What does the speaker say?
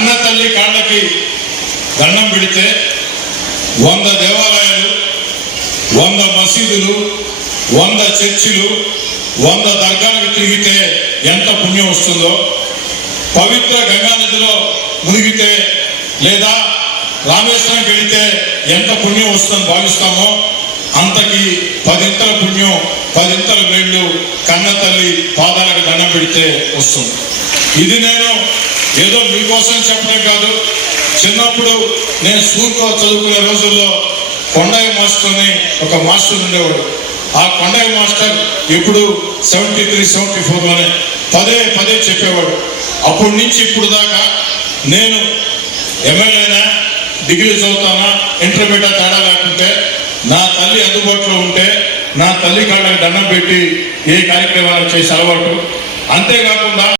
కన్న తల్లి కాళ్ళకి దండం పెడితే 100 దేవాలయాలు, 100 మసీదులు, 100 చర్చిలు, 100 దర్గాలకు తిరిగితే ఎంత పుణ్యం వస్తుందో, పవిత్ర గంగానదిలో మునిగితే లేదా రామేశ్వరంకి వెళితే ఎంత పుణ్యం వస్తుందని భావిస్తామో అంతకి 10 పుణ్యం, 10 మేళ్ళు కన్న తల్లి పాదాలకు దండం పెడితే వస్తుంది. ఇది నేను ఏదో మీకోసం చెప్పడం కాదు. చిన్నప్పుడు నేను స్కూల్లో చదువుకునే రోజుల్లో కొండయ్య మాస్టర్ అని ఒక మాస్టర్ ఉండేవాడు. ఆ కొండయ్య మాస్టర్ ఇప్పుడు 73, 74లోనే పదే చెప్పేవాడు. అప్పటి నుంచి ఇప్పుడు దాకా నేను ఎమ్మెల్యేనా, డిగ్రీ చదువుతానా, ఇంటర్మీడియట్ తేడా లేకుంటే నా తల్లి అందుబాటులో ఉంటే నా తల్లి కాళ్ళకి దండం పెట్టి ఏ కార్యక్రమాలు చేసే అలవాటు. అంతేకాకుండా